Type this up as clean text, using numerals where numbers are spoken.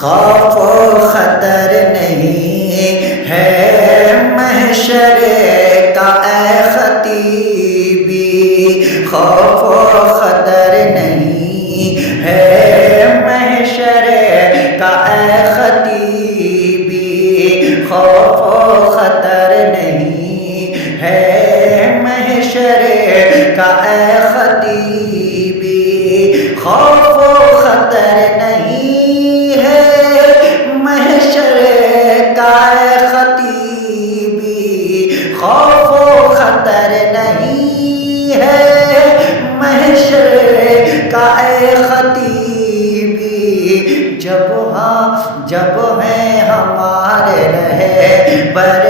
خوف و خطر نہیں ہے محشر کا اے خطیبی، خوف و خطر نہیں ہے محشر کا اے خطیبی، خوف و خطر نہیں ہے محشر کا اے خطیبی، خوف و خطر نہیں ہے محشر کا اے خطیبی، خوف و خطر نہیں ہے محشر کا اے خطیبی، جب ہیں ہمارے رہبر